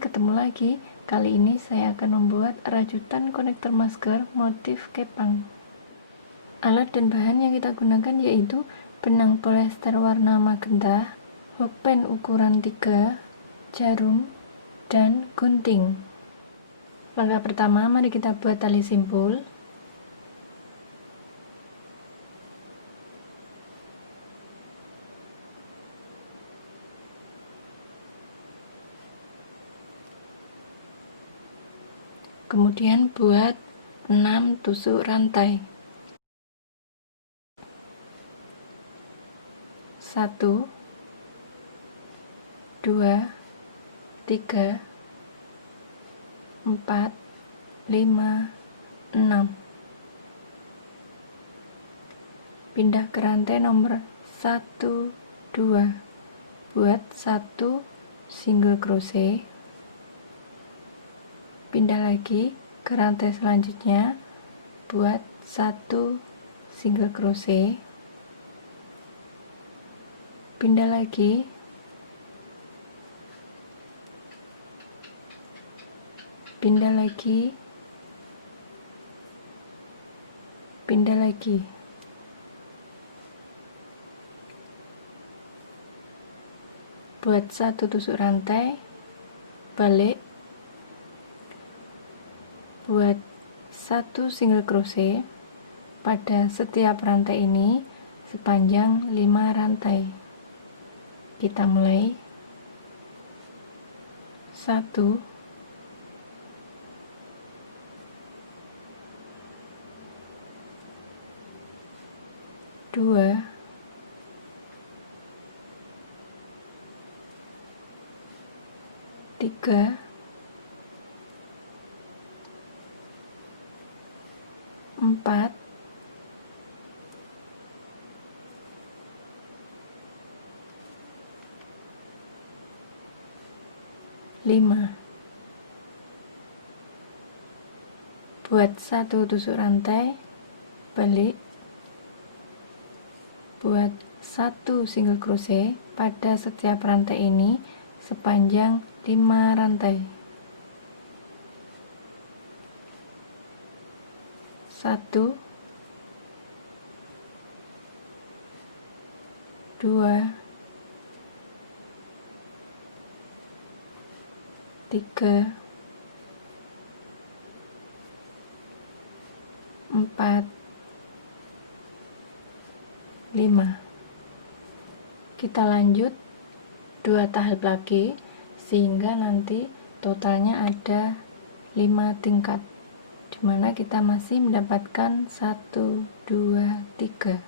ketemu lagi. Kali ini saya akan membuat rajutan konektor masker motif kepang. Alat dan bahan yang kita gunakan yaitu benang polyester warna magenta, hokpen ukuran 3, jarum, dan gunting. Langkah pertama, mari kita buat tali simpul. Kemudian buat 6 tusuk rantai. 1, 2, 3, 4, 5, 6. Pindah ke rantai nomor 1, 2. Buat 1 single crochet. Pindah lagi ke rantai selanjutnya, buat 1 single crochet. Pindah lagi, pindah lagi, pindah lagi. Buat 1 tusuk rantai, balik, buat 1 single crochet pada setiap rantai ini sepanjang 5 rantai. Kita mulai. 1, 2, 3, 4, 5. Buat 1 tusuk rantai, balik, buat 1 single crochet pada setiap rantai ini sepanjang 5 rantai. 1, 2, 3, 4, 5. Kita lanjut 2 tahap lagi sehingga nanti totalnya ada 5 tingkat, dimana kita masih mendapatkan 1, 2, 3.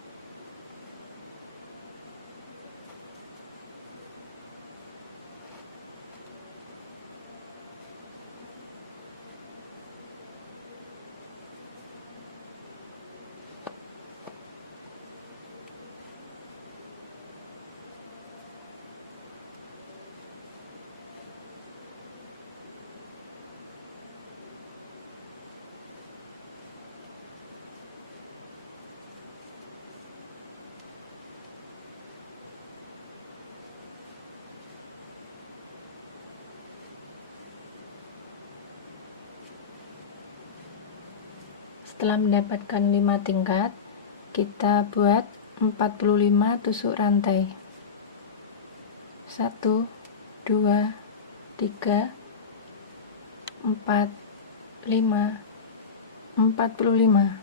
Setelah mendapatkan 5 tingkat, kita buat 45 tusuk rantai. 1, 2, 3, 4, 5, 45.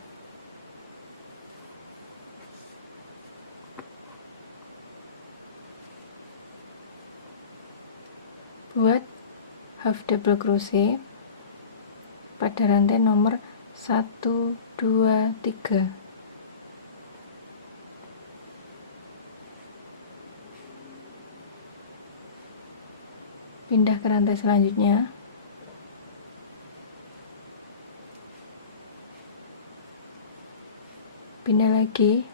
Buat half double crochet pada rantai nomor 1, 2, 3. Pindah ke rantai selanjutnya. Pindah lagi.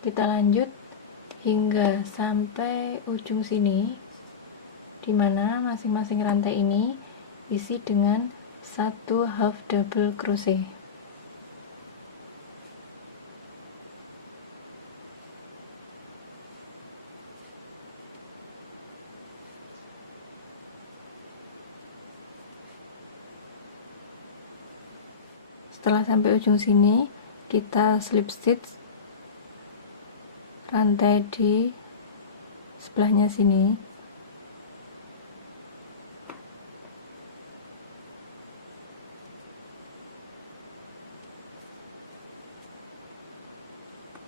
Kita lanjut hingga sampai ujung sini, di mana masing-masing rantai ini isi dengan 1 half double crochet. Setelah sampai ujung sini, kita slip stitch rantai di sebelahnya sini.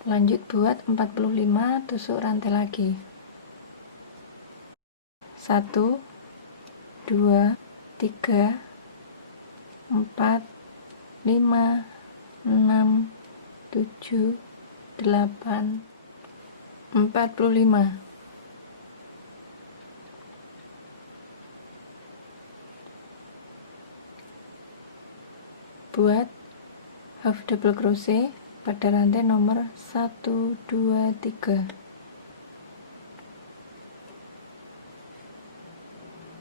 Lanjut buat 45 tusuk rantai lagi. 1 2 3 4 5 6 7 8 45. Buat half double crochet pada rantai nomor 1 2 3.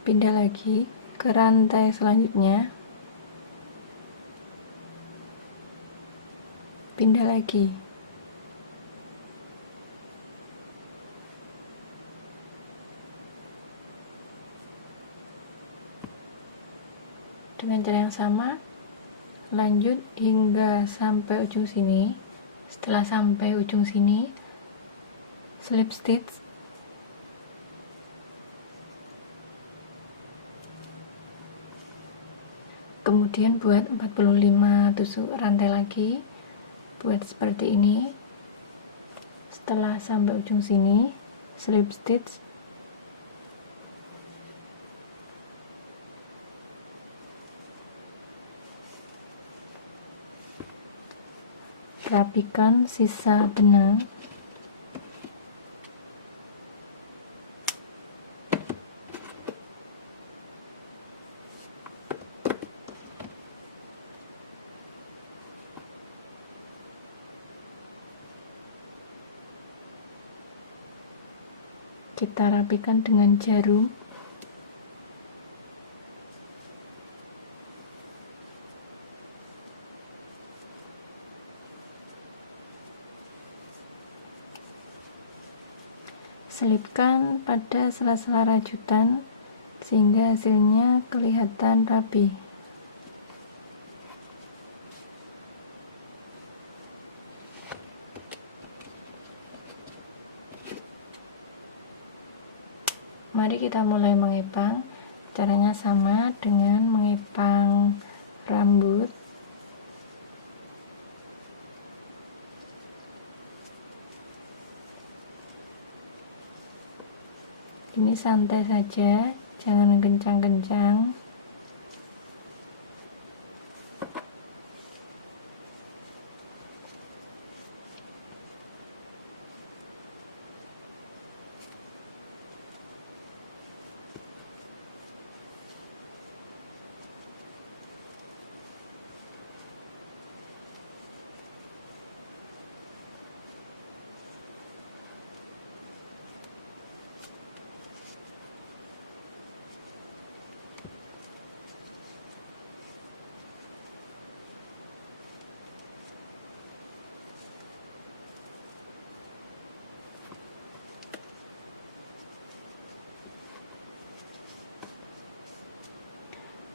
Pindah lagi ke rantai selanjutnya. Pindah lagi. Dengan cara yang sama, lanjut hingga sampai ujung sini. Setelah sampai ujung sini, slip stitch kemudian buat 45 tusuk rantai lagi. Buat seperti ini. Setelah sampai ujung sini, slip stitch rapikan sisa benang. Kita rapikan dengan jarum. Selipkan pada sela-sela rajutan sehingga hasilnya kelihatan rapi. Mari kita mulai mengepang. Caranya sama dengan mengepang rambut. Ini santai saja, jangan kencang-kencang.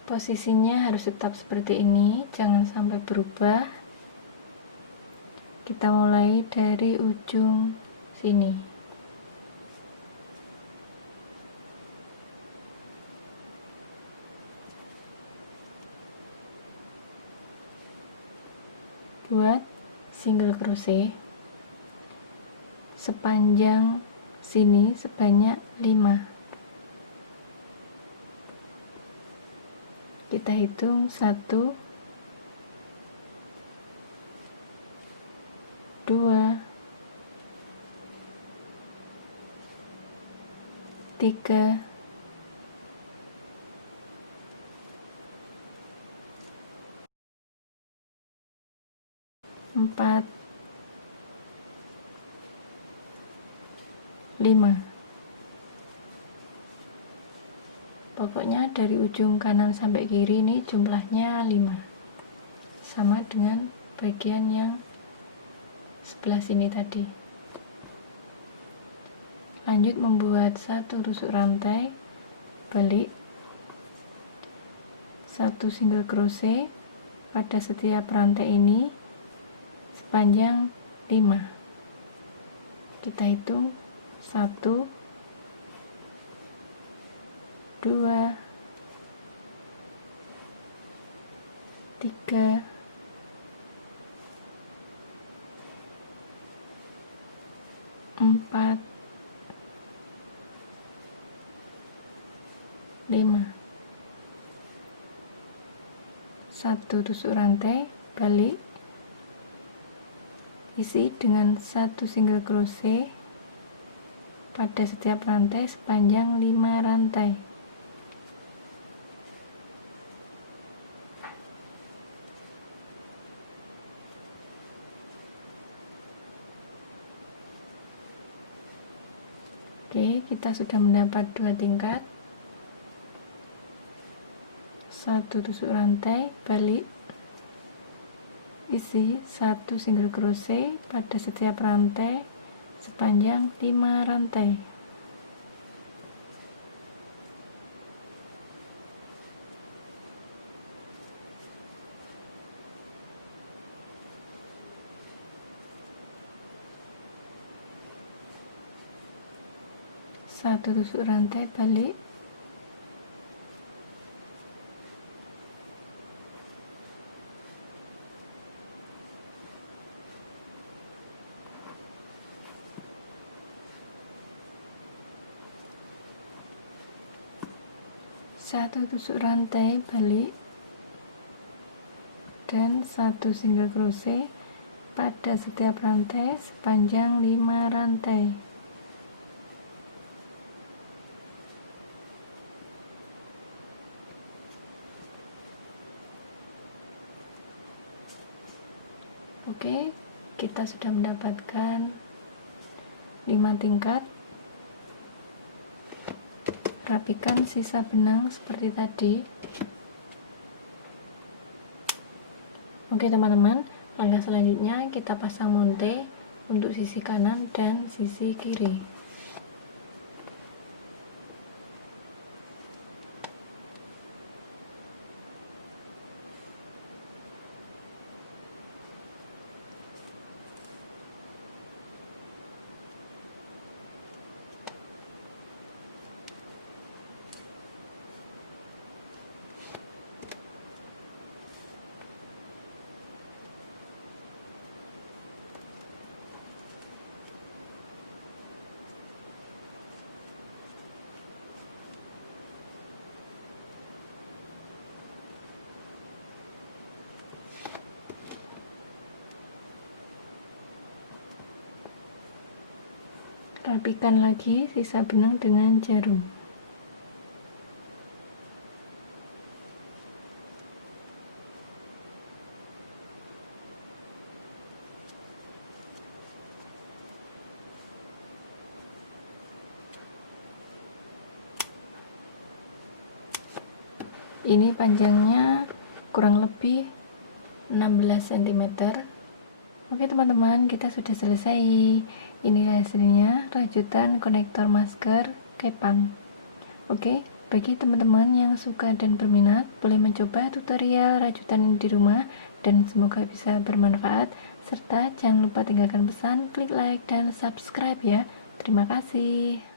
Posisinya harus tetap seperti ini, jangan sampai berubah. Kita mulai dari ujung sini. Buat single crochet sepanjang sini sebanyak 5. Kita hitung 1 2 3 4 5. Pokoknya dari ujung kanan sampai kiri ini jumlahnya 5. Sama dengan bagian yang sebelah sini tadi. Lanjut membuat 1 tusuk rantai, balik, 1 single crochet, pada setiap rantai ini sepanjang 5. Kita hitung 1, 2, 3, 4, 5. 1 tusuk rantai, balik, isi dengan 1 single crochet pada setiap rantai sepanjang 5 rantai. Oke, kita sudah mendapat 2 tingkat. 1 tusuk rantai, balik, isi 1 single crochet pada setiap rantai sepanjang 5 rantai. Satu tusuk rantai, balik, satu tusuk rantai, balik, dan 1 single crochet pada setiap rantai sepanjang 5 rantai. Oke, kita sudah mendapatkan 5 tingkat. Rapikan sisa benang seperti tadi. Oke teman-teman, langkah selanjutnya kita pasang monte untuk sisi kanan dan sisi kiri. Rapikan lagi sisa benang dengan jarum. Ini panjangnya kurang lebih 16 cm. Oke teman-teman, kita sudah selesai. Inilah hasilnya, rajutan konektor masker kepang. Oke, bagi teman-teman yang suka dan berminat, boleh mencoba tutorial rajutan ini di rumah, dan semoga bisa bermanfaat. Serta jangan lupa tinggalkan pesan, klik like, dan subscribe ya. Terima kasih.